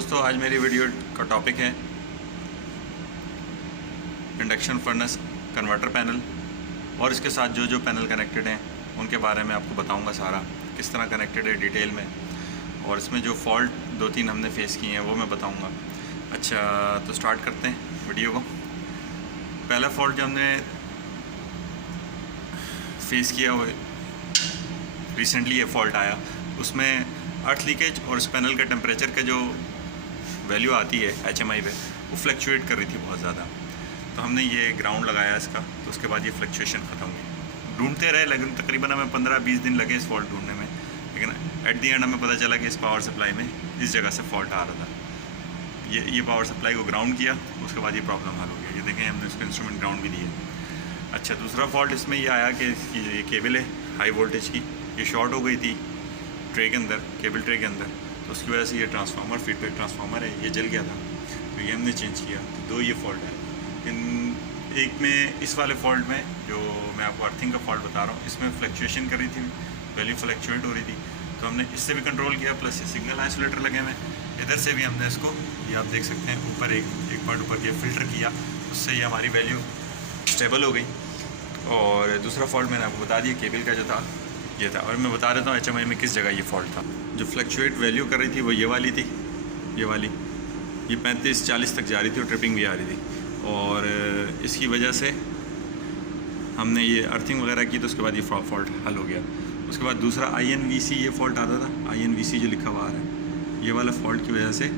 दोस्तों, आज मेरी वीडियो का टॉपिक है इंडक्शन फर्नेस कन्वर्टर पैनल और इसके साथ जो जो पैनल कनेक्टेड हैं उनके बारे में आपको बताऊंगा सारा, किस तरह कनेक्टेड है डिटेल में, और इसमें जो फॉल्ट 2-3 हमने फेस किए हैं वो मैं बताऊंगा। अच्छा, तो स्टार्ट करते हैं वीडियो को। पहला फॉल्ट जो हमने फेस किया वो रिसेंटली ये फॉल्ट आया, उसमें अर्थ लीकेज और इस पैनल का टेम्परेचर का जो वैल्यू आती है HMI पे वो फ्लक्चुएट कर रही थी बहुत ज़्यादा। तो हमने ये ग्राउंड लगाया इसका, तो उसके बाद ये फ्लक्चुएशन ख़त्म हुई। ढूंढते रहे, लेकिन तकरीबन हमें 15-20 दिन लगे इस फॉल्ट ढूंढने में, लेकिन एट दी एंड हमें पता चला कि इस पावर सप्लाई में इस जगह से फॉल्ट आ रहा था। ये पावर सप्लाई को ग्राउंड किया, उसके बाद ये प्रॉब्लम हल हो गया। ये देखें, हमने उसका इंस्ट्रूमेंट ग्राउंड भी दिए। अच्छा, दूसरा फॉल्ट इसमें ये आया कि इसकी ये केबल है हाई वोल्टेज की, ये शॉर्ट हो गई थी ट्रे के अंदर, केबल ट्रे के अंदर, तो उसकी वजह से ये ट्रांसफार्मर, फीडबैक ट्रांसफार्मर है, ये जल गया था। तो ये हमने चेंज किया। तो 2 ये फॉल्ट है। एक में इस वाले फॉल्ट में जो मैं आपको अर्थिंग का फॉल्ट बता रहा हूँ, इसमें फ्लक्चुएशन कर रही थी, वैल्यू फ्लक्चुएट हो रही थी, तो हमने इससे भी कंट्रोल किया। प्लस ये सिग्नल आइसोलेटर लगे हुए, इधर से भी हमने इसको, ये आप देख सकते हैं, ऊपर एक पॉइंट ऊपर ये फ़िल्टर किया, उससे ये हमारी वैल्यू स्टेबल हो गई। और दूसरा फॉल्ट मैंने आपको बता दिया, केबल का जो था ये था। और मैं बता देता हूँ HMI में किस जगह ये फॉल्ट था। जो फ्लक्चुएट वैल्यू कर रही थी वो ये वाली थी, ये वाली, ये 35-40 तक जा रही थी और ट्रिपिंग भी आ रही थी, और इसकी वजह से हमने ये अर्थिंग वगैरह की, तो उसके बाद ये फॉल्ट हल हो गया। उसके बाद दूसरा INVC ये फॉल्ट आता था, INVC जो लिखा हुआ आ रहा है, ये वाला फॉल्ट की वजह से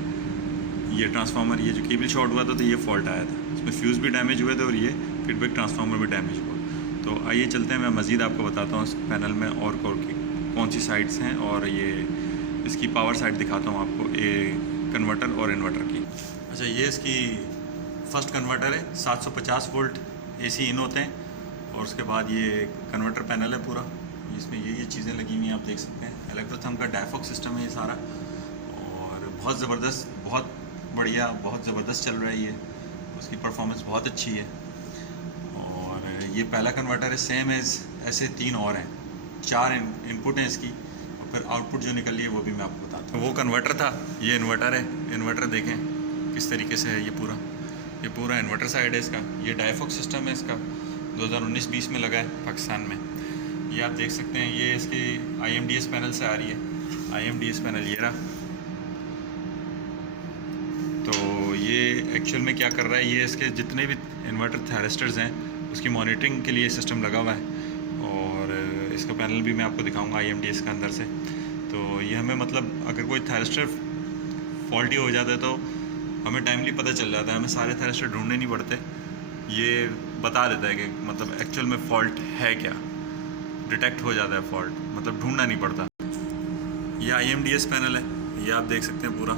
ये ट्रांसफार्मर, ये जो केबल शॉर्ट हुआ था, तो ये फॉल्ट आया था। इसमें फ्यूज़ भी डैमेज हुए थे और ये फीडबैक ट्रांसफार्मर भी डैमेज हुआ। तो आइए चलते हैं, मैं मज़ीद आपको बताता हूँ इस पैनल में और कौन सी साइड्स हैं, और ये इसकी पावर साइड दिखाता हूँ आपको, ये कन्वर्टर और इन्वर्टर की। अच्छा, ये इसकी फर्स्ट कन्वर्टर है, 750 वोल्ट AC इन होते हैं, और उसके बाद ये कन्वर्टर पैनल है पूरा, इसमें ये चीज़ें लगी हुई हैं, आप देख सकते हैं। इलेक्ट्रोथर्म का डायफॉक सिस्टम है ये सारा, और बहुत ज़बरदस्त, बहुत बढ़िया, बहुत ज़बरदस्त चल रहा है ये, उसकी परफॉर्मेंस बहुत अच्छी है। ये पहला कन्वर्टर है, सेम एज ऐसे 3 और हैं, 4 इनपुट हैं इसकी, और फिर आउटपुट जो निकल रही है वो भी मैं आपको बताता हूँ। वो कन्वर्टर था, ये इन्वर्टर है। इन्वर्टर देखें किस तरीके से है, ये पूरा इन्वर्टर साइड है इसका। ये डायफॉक सिस्टम है इसका, 2019-20 में लगा है पाकिस्तान में। ये आप देख सकते हैं, ये इसकी IMDS पैनल से आ रही है। IMDS पैनल ये रहा। तो ये एक्चुअल में क्या कर रहा है, ये इसके जितने भी इन्वर्टर थैरिस्टर्स हैं उसकी मॉनिटरिंग के लिए सिस्टम लगा हुआ है, और इसका पैनल भी मैं आपको दिखाऊंगा IMDS का अंदर से। तो ये हमें, मतलब अगर कोई थैरिस्टर फॉल्टी हो जाता है तो हमें टाइमली पता चल जाता है, हमें सारे थैरिस्टर ढूंढने नहीं पड़ते, ये बता देता है कि मतलब एक्चुअल में फ़ॉल्ट है क्या, डिटेक्ट हो जाता है फ़ॉल्ट, मतलब ढूंढना नहीं पड़ता। ये IMDS पैनल है, ये आप देख सकते हैं पूरा,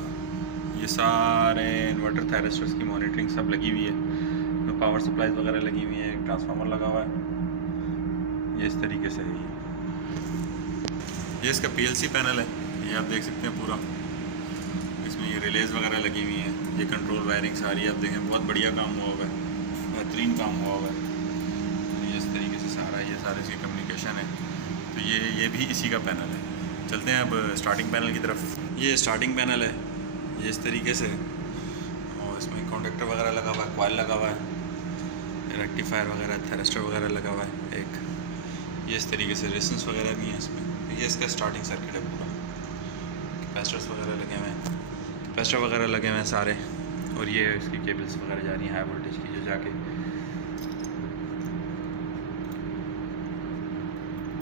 ये सारे इन्वर्टर थैरिस्टर्स की मॉनिटरिंग सब लगी हुई है, पावर सप्लाईज वगैरह लगी हुई है, एक ट्रांसफार्मर लगा हुआ है, ये इस तरीके से है। ये इसका PLC पैनल है, ये आप देख सकते हैं पूरा, इसमें ये रिलेज वगैरह लगी हुई हैं, ये कंट्रोल वायरिंग सारी आप देखें, बहुत बढ़िया काम हुआ हुआ है, बेहतरीन काम हुआ हुआ है। ये इस तरीके से सारा, ये सारे इसकी कम्युनिकेशन है। तो ये भी इसी का पैनल है। चलते हैं अब स्टार्टिंग पैनल की तरफ। ये स्टार्टिंग पैनल है, ये इस तरीके से, और इसमें कॉन्डक्टर वगैरह लगा हुआ है, कॉइल लगा हुआ है, रेक्टिफायर वगैरह, थैरिस्टर वगैरह लगा हुआ है एक, ये इस तरीके से रेजिस्टेंस वगैरह भी हैं इसमें। ये इसका स्टार्टिंग सर्किट है पूरा, कैपेसिटर्स वगैरह लगे हुए हैं, कैपेसिटर वगैरह लगे हुए हैं सारे, और ये इसकी केबल्स वगैरह जा रही हैं हाई वोल्टेज की, जो जाके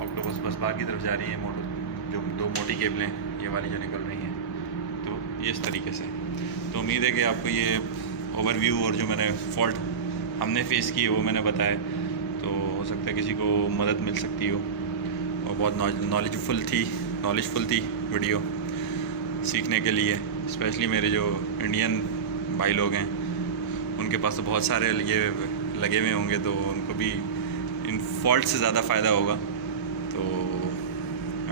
ऑक्टोपस बस बार की तरफ जा रही है, जो 2 मोटी केबलें ये वाली जो निकल रही हैं। तो ये इस तरीके से। तो उम्मीद है कि आपको ये ओवरव्यू और जो मैंने फॉल्ट हमने फेस किए वो मैंने बताया, तो हो सकता है किसी को मदद मिल सकती हो, और बहुत नॉलेजफुल थी वीडियो सीखने के लिए। स्पेशली मेरे जो इंडियन भाई लोग हैं, उनके पास तो बहुत सारे ये लगे हुए होंगे, तो उनको भी इन फॉल्ट से ज़्यादा फ़ायदा होगा। तो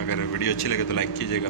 अगर वीडियो अच्छी लगे तो लाइक कीजिएगा।